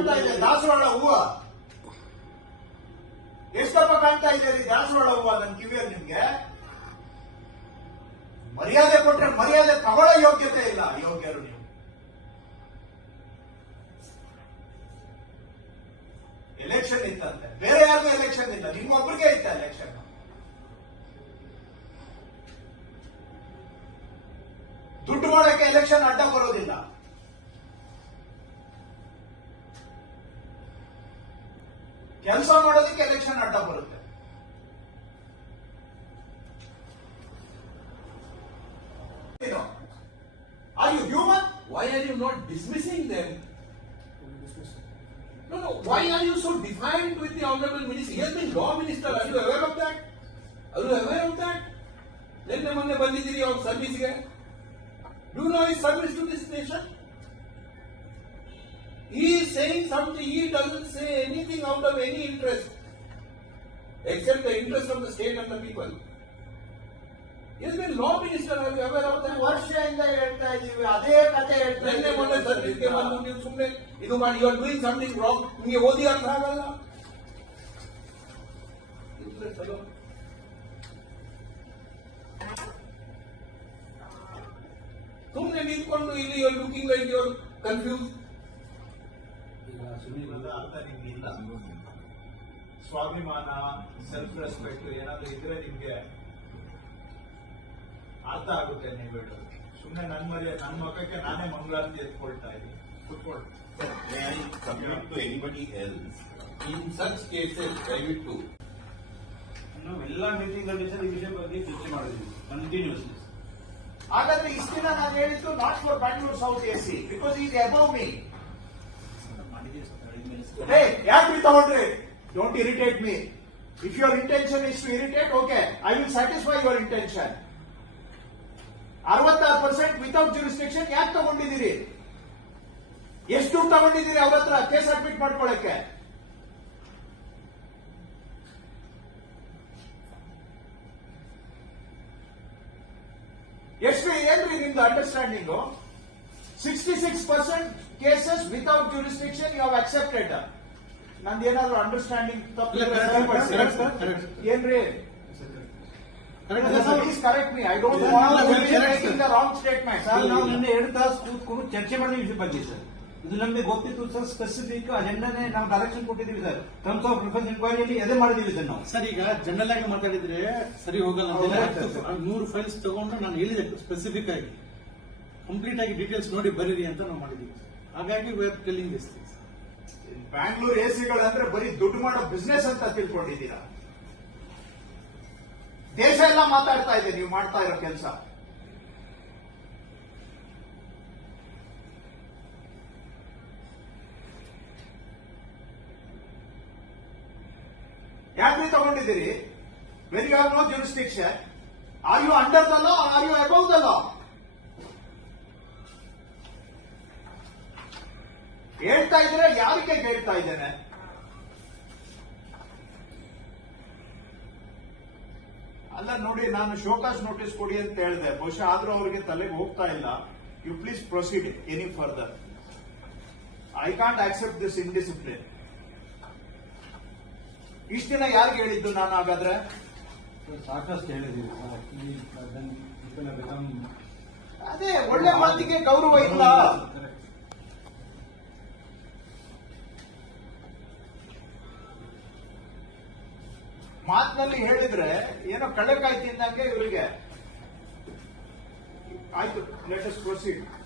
ಕಾಣ್ತಾ ಇದೆ ದಾಸವಾಳ ಹೂವ. ಎಷ್ಟಪ್ಪ ಕಾಣ್ತಾ ಇದೆ ದಾಸವಾಳ ಹೂವ ನನ್ನ ಕಿವಿಯಲ್ಲಿ ನಿಮ್ಗೆ? ಮರ್ಯಾದೆ ಕೊಟ್ರೆ ಮರ್ಯಾದೆ ತಗೊಳ್ಳೋ ಯೋಗ್ಯತೆ ಇಲ್ಲ. ಯೋಗ್ಯರು ನೀವು. ಎಲೆಕ್ಷನ್ ಇತ್ತಂತೆ, ಬೇರೆ ಯಾರಿಗೂ ಎಲೆಕ್ಷನ್ ಇಲ್ಲ, ನಿಮ್ಮೊಬ್ಬರಿಗೆ ಇತ್ತ ಎಲೆಕ್ಷನ್. ದುಡ್ಡು ಮಾಡೋಕೆ ಎಲೆಕ್ಷನ್ ಅಡ್ಡ ಬರೋದಿಲ್ಲ. ಕೆಲಸ ಮಾಡೋದಕ್ಕೆ ಎಲೆಕ್ಷನ್ ಅಡ್ಡ ಬರುತ್ತೆ. Are you human? Why are you not dismissing them? No. Why are you so defiant with the Honorable Minister? He has been Law Minister. Are you aware of that? Are you aware of that? ನಿನ್ನೆ ಮೊನ್ನೆ ಬಂದಿದ್ದೀರಿ ಅವ್ರ ಸರ್ವಿಸ್ಗೆ. Do you know his service to this nation? He is saying something. He doesn't say anything out of any interest, except the interest of the state and the people. He has been Law Minister. Are you aware of that? ವರ್ಷದಿಂದ ಹೇಳ್ತಾ ಇದೀವಿ, ಅದೇ ಕತೆ ಹೇಳ್ತಾ ನಿನ್ನೆ ಮೊನ್ನೆ ಸರ್ವಿಸ್ಗೆ ಬಂದು ನೀವು ಸುಮ್ಮನೆ ಇದು ಮಾಡಿ, you are doing something wrong. ನಿಮಗೆ ಓದಿ ಅರ್ಥ ಆಗಲ್ಲ. ಸುಮ್ಮನೆ ನಿಂತ್ಕೊಂಡು ಇಲ್ಲಿ you are looking like you are confuse. ಅರ್ಥ ನಿಮ್ಗಿಲ್ಲ. ಸ್ವಾಭಿಮಾನ, ಸೆಲ್ಫ್ ರೆಸ್ಪೆಕ್ಟ್ ಏನಾದ್ರು ಇದ್ರೆ ನಿಮ್ಗೆ ಅರ್ಥ ಆಗುತ್ತೆ. ನೀವು ಹೇಳೋದು ಸುಮ್ಮನೆ ನನ್ನ ಮಕ್ಕಕ್ಕೆ ನಾನೇ ಮಂಗಳಾರತಿ ಎತ್ಕೊಳ್ತಾ ಇದ್ದೀನಿ. ಕುತ್ಕೊಳ್ಳಿ. Anybody else in such cases ದಯವಿಟ್ಟು ನಾವು ಎಲ್ಲ ಮೀಟಿಂಗ್ ಅಲ್ಲಿ ಸರ್ ಈ ವಿಷಯ ಬಗ್ಗೆ ಚರ್ಚೆ ಮಾಡಿದ್ವಿ ಕಂಟಿನ್ಯೂಸ್ಲಿ. ಹಾಗಾದ್ರೆ ಇಷ್ಟು ದಿನ ನಾನು ಹೇಳಿದ್ದು not for Bangalore South AC because is above me. ಯಾಕೆ ತಗೊಂಡ್ರಿ? Don't irritate me. If your intention is to irritate, okay, I will satisfy your intention. 66% without jurisdiction ಯಾಕೆ ತಗೊಂಡಿದ್ದೀರಿ? ಎಷ್ಟು ದುಡ್ಡು ತಗೊಂಡಿದ್ದೀರಿ ಅವ್ರ ಹತ್ರ ಕೇಸ್ ಅಡ್ಮಿಟ್ ಮಾಡ್ಕೊಳ್ಳಕ್ಕೆ? ಎಷ್ಟು ಏನ್ರಿ ನಿಮ್ದು understanding? 66% cases without jurisdiction you have accepted. ನಂದೇನಾದ್ರು ಅಂಡರ್ಸ್ಟ್ಯಾಂಡಿಂಗ್ ಏನ್ರಿ? Please correct me. I don't want to be making the wrong statement. Sir, ನಾವು ನಿನ್ನೆ 2 ತಾಸು ಕೂತ್ಕೊಂಡು ಚರ್ಚೆ ಮಾಡಿದ್ವಿ ವಿಷಯ ಬಗ್ಗೆ ಸರ್. ಇದು ನಮಗೆ ಗೊತ್ತಿತ್ತು ಸರ್. ಸ್ಪೆಸಿಫಿಕ್ ಅಜೆಂಡಾನೇ ನಾವು ಡೈರೆಕ್ಷನ್ ಕೊಟ್ಟಿದ್ದೀವಿ ಸರ್. ಟರ್ಮ್ಸ್ ಆಫ್ ರಿಫರೆನ್ಸ್ ಇನ್ಕ್ವೈರಿಯಲ್ಲಿ ಅದೇ ಮಾಡಿದೀವಿ ಸರ್ ನಾವು. ಸರ್, ಈಗ ಜನರಲ್ ಆಗಿ ಮಾತಾಡಿದ್ರೆ ಸರಿ ಹೋಗಲ್ಲ. 100 ಫೈಲ್ಸ್ ತಗೊಂಡು ನಾನು ಹೇಳಿದೆ ಸ್ಪೆಸಿಫಿಕ್ ಆಗಿ ಕಂಪ್ಲೀಟ್ ಆಗಿ ಡೀಟೇಲ್ಸ್ ನೋಡಿ ಬರೀರಿ ಅಂತ ನಾವು ಮಾಡಿದೀವಿ. ಹಾಗಾಗಿ we are telling this things. Bangalore ಎಸಿಗಳಂದ್ರೆ ಬರೀ ದುಡ್ಡು ಮಾಡೋ ಬಿಸ್ನೆಸ್ ಅಂತ ತಿಳ್ಕೊಂಡಿದ್ದೀರಾ? ದೇಶ ಎಲ್ಲ ಮಾತಾಡ್ತಾ ಇದೆ ನೀವು ಮಾಡ್ತಾ ಇರೋ ಕೆಲಸ. ಯಾಕೆ ತಗೊಂಡಿದ್ದೀರಿ? When you have no jurisdiction, are you under the law are you above the law? ಹೇಳ್ತಾ ಇದ್ರೆ ಯಾರಿಗೆ ಹೇಳ್ತಾ ಇದ್ದೇನೆ? ಅಲ್ಲ ನೋಡಿ, ನಾನು ಶೋಕಾಸ್ ನೋಟಿಸ್ ಕೊಡಿ ಅಂತ ಹೇಳಿದೆ. ಬಹುಶಃ ಆದ್ರೂ ಅವರಿಗೆ ತಲೆಗೆ ಹೋಗ್ತಾ ಇಲ್ಲ. You please proceed any further. I can't accept this indiscipline. ಇಷ್ಟು ದಿನ ಯಾರಿಗೆ ಹೇಳಿದ್ದು ನಾನು? ಹಾಗಾದ್ರೆ ಸಾಕಷ್ಟು ಹೇಳಿದ್ದೀವಿ ಅದೇ ಒಳ್ಳೆ ಮಾತಿಗೆ ಗೌರವ ಇಲ್ಲ. ಮಾತಿನಲ್ಲಿ ಹೇಳಿದ್ರೆ ಏನೋ ಕಳ್ಳಕಾಯಿ ತಿಂದಂಗೆ ಇವರಿಗೆ. ಆಯ್ತು, ಲೆಟ್ ಅಸ್ ಪ್ರೊಸೀಡ್.